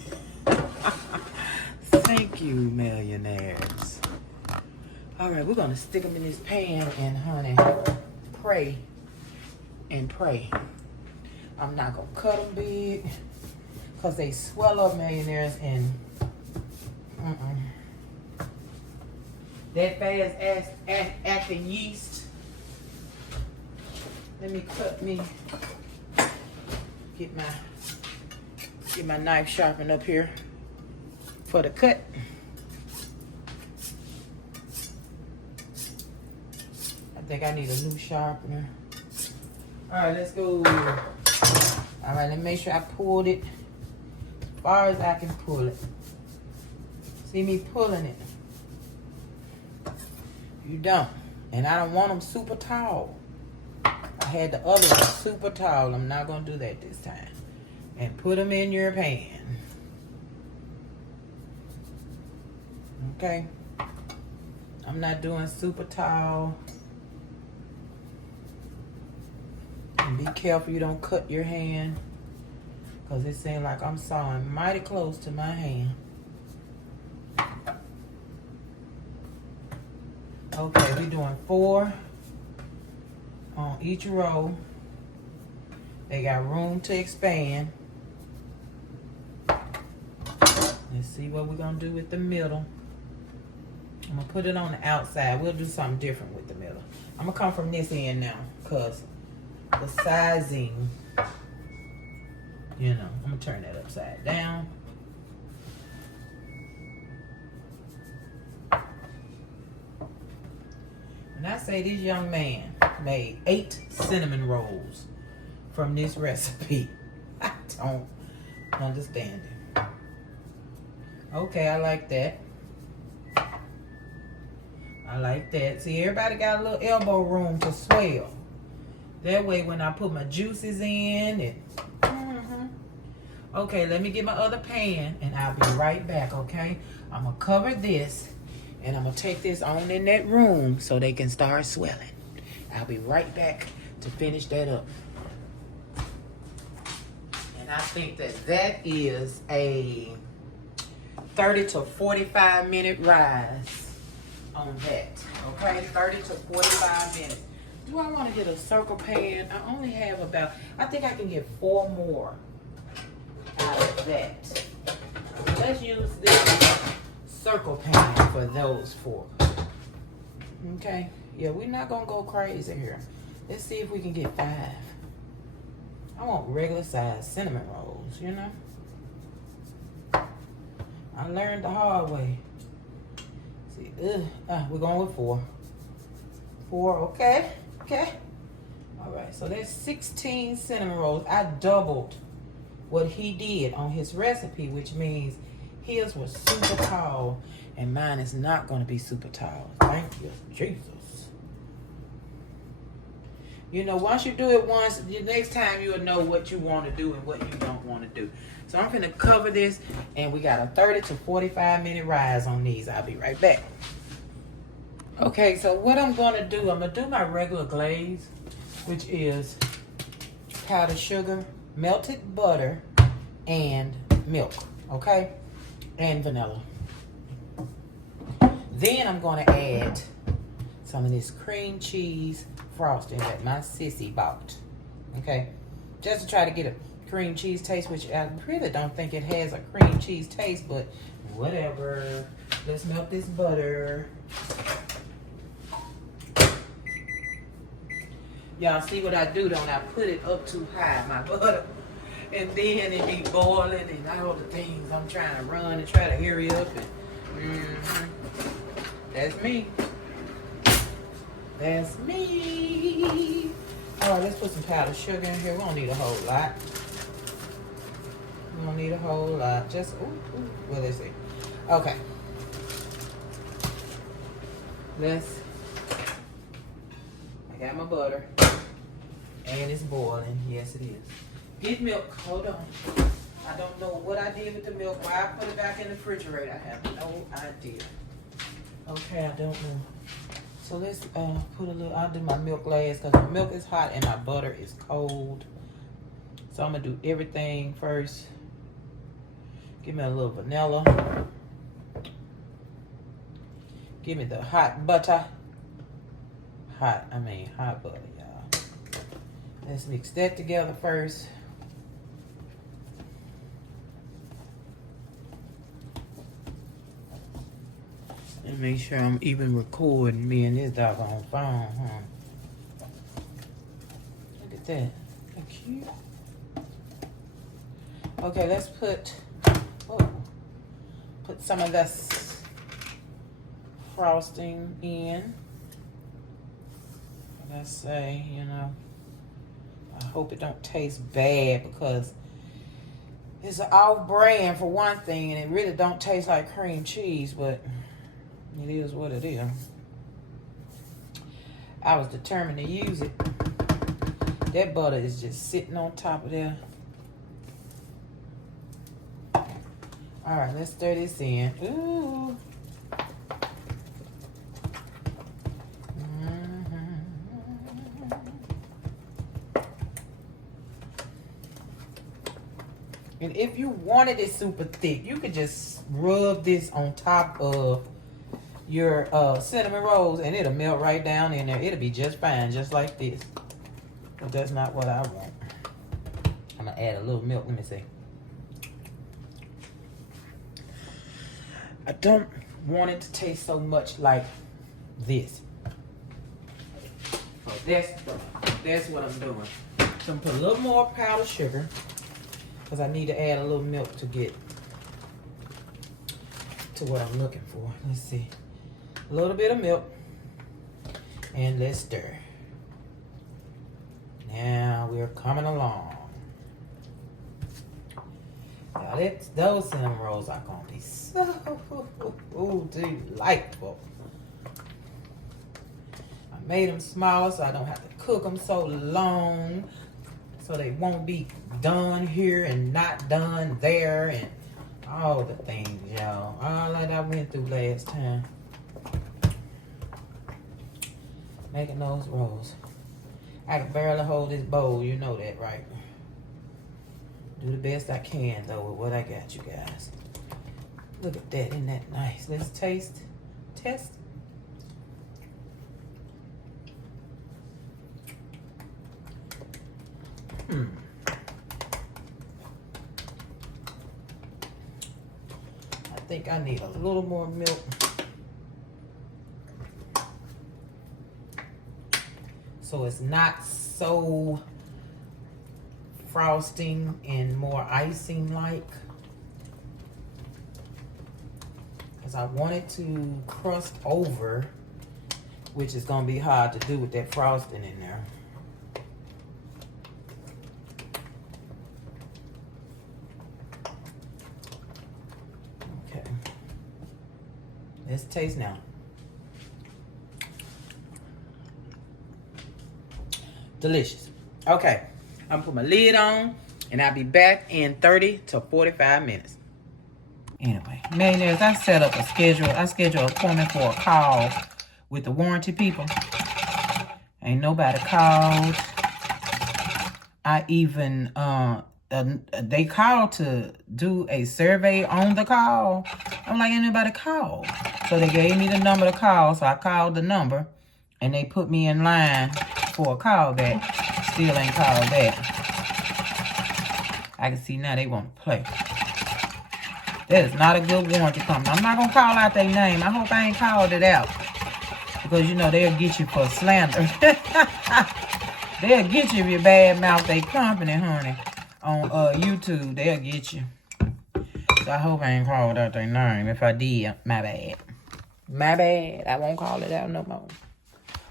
Thank you, millionaires. All right, we're gonna stick them in this pan and, honey, pray and pray. I'm not gonna cut them big because they swell up, millionaires, and that fast acting yeast. Let me cut me. Get my knife sharpened up here for the cut. I think I need a new sharpener. All right, let's go. All right, let me make sure I pulled it as far as I can pull it. See me pulling it. You don't. And I don't want them super tall. I had the other one super tall. I'm not going to do that this time. And put them in your pan. Okay? I'm not doing super tall. And be careful you don't cut your hand. Because it seems like I'm sawing mighty close to my hand. Okay, we're doing 4 on each row. They got room to expand. Let's see what we're gonna do with the middle. I'm gonna put it on the outside. We'll do something different with the middle. I'm gonna come from this end now, cause the sizing, you know, I'm gonna turn that upside down. And I say this young man made 8 cinnamon rolls from this recipe. I don't understand it. Okay, I like that. I like that. See, everybody got a little elbow room to swell. That way when I put my juices in, it... Okay, let me get my other pan and I'll be right back, okay? I'm gonna cover this and I'm gonna take this on in that room so they can start swelling. I'll be right back to finish that up. And I think that is a 30 to 45 minute rise on that. Okay, 30 to 45 minutes. Do I want to get a circle pan? I only have about, I think I can get 4 more out of that. Let's use this circle pan for those 4. Okay, yeah, we're not gonna go crazy here. Let's see if we can get 5. I want regular size cinnamon rolls, you know. I learned the hard way. See, we're going with 4. 4, okay, okay. All right, so there's 16 cinnamon rolls. I doubled what he did on his recipe, which means his was super tall and mine is not going to be super tall. Thank you, Jesus. You know, once you do it once, the next time you'll know what you want to do and what you don't want to do. So I'm going to cover this, and we got a 30 to 45 minute rise on these. I'll be right back. Okay, so what I'm going to do, I'm going to do my regular glaze, which is powdered sugar, melted butter, and milk, okay? And vanilla. Then I'm going to add some of this cream cheese frosting that my sissy bought. Okay, just to try to get a cream cheese taste, which I really don't think it has a cream cheese taste, but whatever. Let's melt this butter. Y'all see what I do, don't I? Put it up too high, my butter. And then it be boiling and all the things. I'm trying to run and try to hurry up. And, That's me. That's me. All right, let's put some powdered sugar in here. We don't need a whole lot. We don't need a whole lot. Just, what is it? Okay. I got my butter. And it's boiling. Yes, it is. Get milk. Hold on. I don't know what I did with the milk. Why I put it back in the refrigerator. I have no idea. Okay, I don't know. So let's put a little, I'll do my milk last because my milk is hot and my butter is cold. So I'm going to do everything first. Give me a little vanilla. Give me the hot butter. Hot butter, y'all. Let's mix that together first. And make sure I'm even recording me and this doggone phone, huh? Look at that. How cute. Okay, let's put some of this frosting in. Let's say, I hope it don't taste bad because it's an off-brand for one thing, and it really don't taste like cream cheese, but it is what it is. I was determined to use it. That butter is just sitting on top of there. All right, let's stir this in. Ooh. And if you wanted it super thick, you could just rub this on top of your cinnamon rolls and it'll melt right down in there. It'll be just fine, just like this. But that's not what I want. I'm gonna add a little milk. Let me see. I don't want it to taste so much like this. So that's what I'm doing. So I'm gonna put a little more powdered sugar because I need to add a little milk to get to what I'm looking for. Let's see. A little bit of milk. And let's stir. Now we're coming along. Now those cinnamon rolls are going to be so delightful. I made them smaller so I don't have to cook them so long. So they won't be done here and not done there and all the things, y'all. All that I went through last time. Making those rolls. I can barely hold this bowl, you know that, right? Do the best I can, though, with what I got, you guys. Look at that, isn't that nice? Let's test. I think I need a little more milk. So it's not so frosting and more icing like. Because I want it to crust over, which is going to be hard to do with that frosting in there. Okay. Let's taste now. Delicious. Okay, I'm gonna put my lid on and I'll be back in 30 to 45 minutes. Anyway, millionaires, I set up a schedule. I scheduled an appointment for a call with the warranty people. Ain't nobody called. I even, they called to do a survey on the call. I'm like, ain't nobody called. So they gave me the number to call. So I called the number and they put me in line for a call back. still ain't called back. I can see now they want to play. That is not a good warranty company. I'm not going to call out their name. I hope I ain't called it out. Because, you know, they'll get you for slander. They'll get you if you badmouth their company, honey. On YouTube, they'll get you. So I hope I ain't called out their name. If I did, my bad. My bad. I won't call it out no more.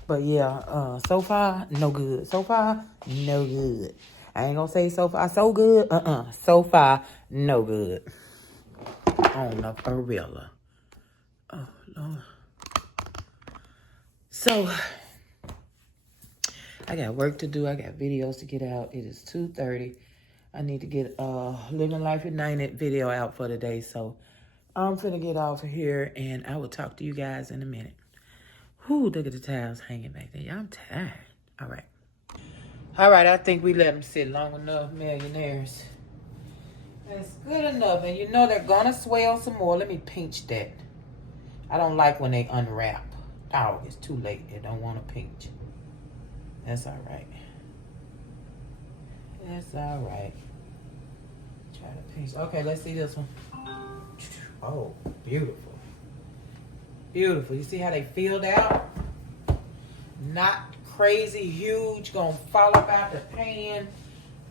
But yeah, so far, no good. So far, no good. I ain't gonna say so far so good. So far, no good. On the gorilla. Oh, Lord. So, I got work to do. I got videos to get out. It is 2:30. I need to get Living Life United video out for today. So, I'm finna get off of here, and I will talk to you guys in a minute. Whoo, look at the towels hanging back there. I'm tired. All right. All right, I think we let them sit long enough, millionaires. That's good enough. And you know they're going to swell some more. Let me pinch that. I don't like when they unwrap. Oh, it's too late. They don't want to pinch. That's all right. That's all right. Try to pinch. Okay, let's see this one. Oh, beautiful. Beautiful. You see how they filled out? Not crazy huge. Gonna fall up out the pan.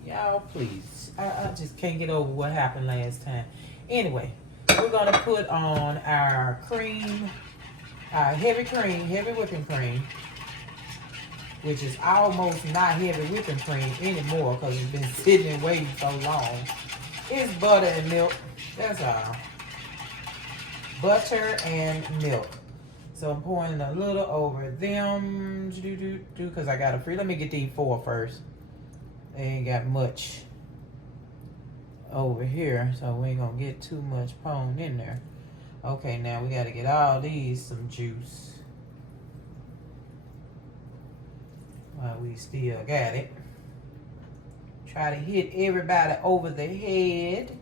Y'all, please. I just can't get over what happened last time. Anyway, we're going to put on our cream, our heavy whipping cream, which is almost not heavy whipping cream anymore because it's been sitting and waiting so long. It's butter and milk. That's all. Butter and milk. So I'm pouring a little over them because I got a free. Let me get these 4 first. They ain't got much over here, so we ain't gonna get too much pone in there. Okay, now we gotta get all these some juice while we still got it. Try to hit everybody over the head.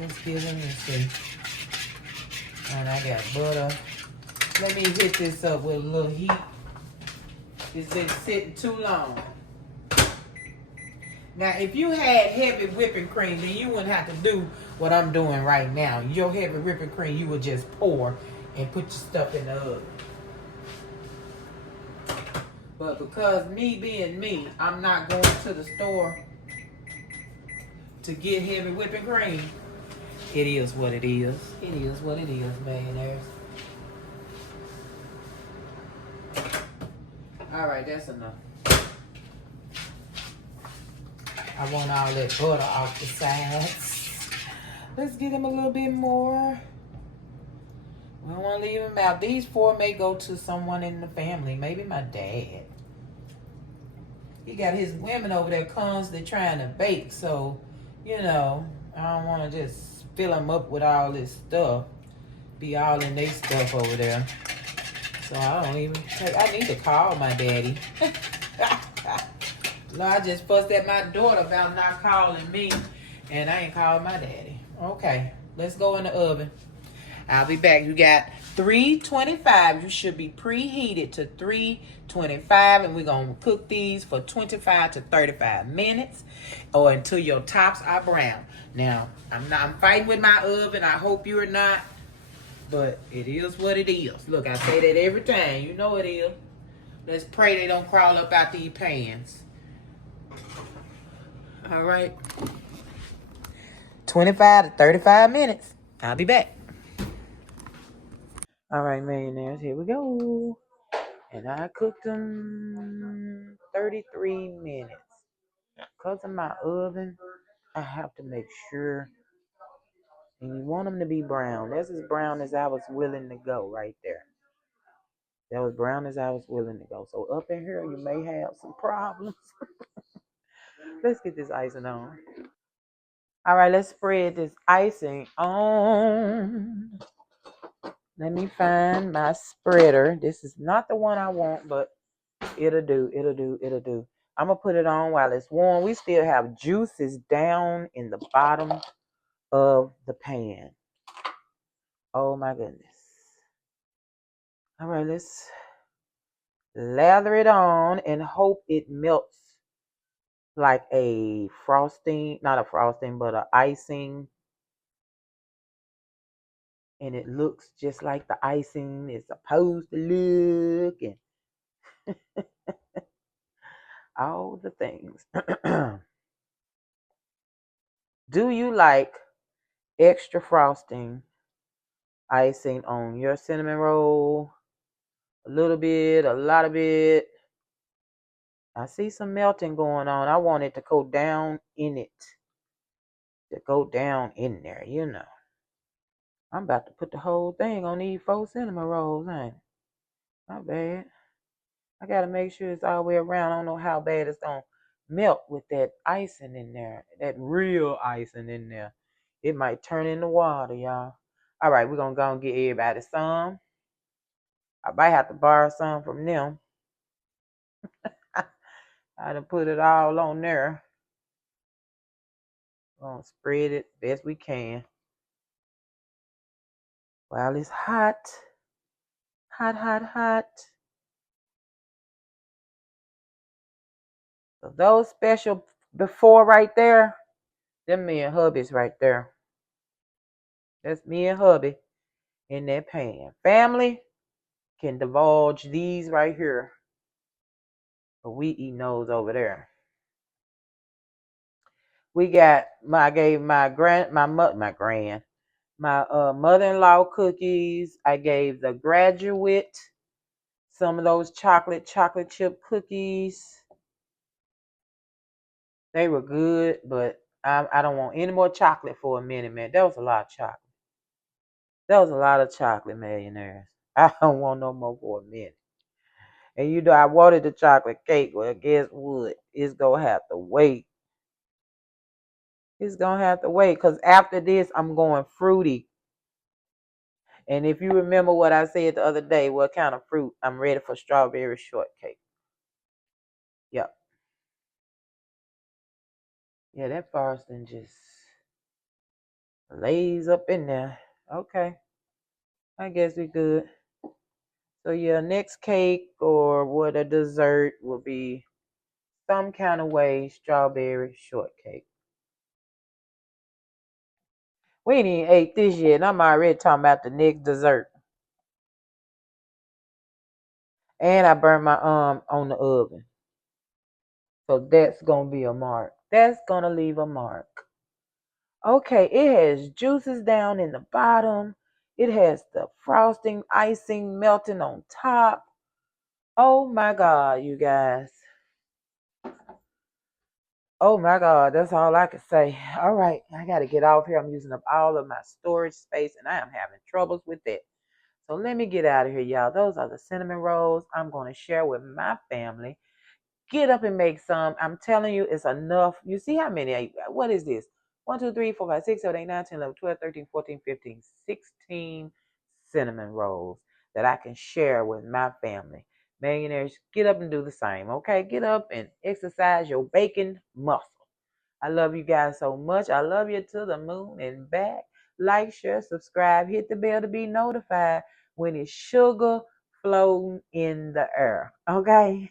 Let's give them this thing. And I got butter. Let me hit this up with a little heat. It's been sitting too long. Now, if you had heavy whipping cream, then you wouldn't have to do what I'm doing right now. Your heavy whipping cream, you would just pour and put your stuff in the oven. But because me being me, I'm not going to the store to get heavy whipping cream. It is what it is. It is what it is, millionaires. All right, that's enough. I want all that butter off the sides. Let's get him a little bit more. We don't want to leave him out. These 4 may go to someone in the family. Maybe my dad. He got his women over there constantly trying to bake. So, you know, I don't want to just fill him up with all this stuff. Be all in their stuff over there. So I don't even I need to call my daddy. I just fussed at my daughter about not calling me, and I ain't called my daddy. Okay, let's go in the oven. I'll be back. You got 325. You should be preheated to 325, and we're going to cook these for 25 to 35 minutes or until your tops are brown. Now, I'm fighting with my oven. I hope you're not, but it is what it is. Look, I say that every time. You know it is. Let's pray they don't crawl up out these pans. All right. 25 to 35 minutes. I'll be back. All right, millionaires, here we go. And I cooked them 33 minutes. Because of my oven, I have to make sure. And you want them to be brown. That's as brown as I was willing to go right there. That was brown as I was willing to go. So up in here, you may have some problems. Let's get this icing on. All right, let's spread this icing on. Let me find my spreader. This is not the one I want, but it'll do. It'll do. It'll do. I'm going to put it on while it's warm. We still have juices down in the bottom of the pan. Oh, my goodness. All right, let's lather it on, and hope it melts like a frosting, not a frosting, but a icing. And it looks just like the icing is supposed to look, and all the things. Do you like extra frosting icing on your cinnamon roll? A little bit, a lot of it. I see some melting going on. I want it to go down in it. To go down in there, you know. I'm about to put the whole thing on these 4 cinnamon rolls, ain't it? Not bad. I gotta make sure it's all the way around. I don't know how bad it's gonna melt with that icing in there. That real icing in there. It might turn into water, y'all. All right, we're gonna go and get everybody some. I might have to borrow some from them. I done put it all on there. Gonna spread it best we can. While it's hot. Hot, hot, hot. So those special before right there, them me and hubby's right there. That's me and hubby in that pan. Family can divulge these right here. But we eating those over there. We got I gave my mother-in-law cookies. I gave the graduate some of those chocolate chip cookies. They were good, but I don't want any more chocolate for a minute, man. That was a lot of chocolate. That was a lot of chocolate, millionaires. I don't want no more for a minute. And you know, I wanted the chocolate cake. Well, guess what? It's going to have to wait. It's going to have to wait because after this, I'm going fruity. And if you remember what I said the other day, what kind of fruit, I'm ready for strawberry shortcake. Yep. Yeah, that frosting just lays up in there. Okay. I guess we good. So yeah, next cake or what a dessert will be some kind of way strawberry shortcake. We ain't even ate this yet, and I'm already talking about the next dessert. And I burned my arm on the oven. So that's gonna be a mark. That's gonna leave a mark. Okay, it has juices down in the bottom. It has the frosting, icing melting on top. Oh my God, you guys. Oh my God, that's all I can say. All right, I got to get off here. I'm using up all of my storage space and I am having troubles with it. So let me get out of here, y'all. Those are the cinnamon rolls I'm going to share with my family. Get up and make some. I'm telling you, it's enough. You see how many? What is this? 1, 2, 3, 4, 5, 6, 7, 8, 9, 10, 11, 12, 13, 14, 15, 16 cinnamon rolls that I can share with my family. Millionaires, get up and do the same, okay? Get up and exercise your baking muscle. I love you guys so much. I love you to the moon and back. Like, share, subscribe, hit the bell to be notified when it's sugar floating in the air, okay?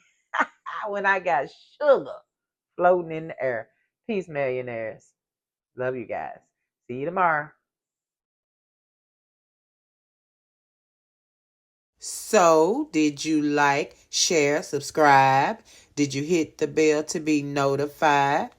When I got sugar floating in the air. Peace, millionaires. Love you guys. See you tomorrow. So, did you like, share, subscribe? Did you hit the bell to be notified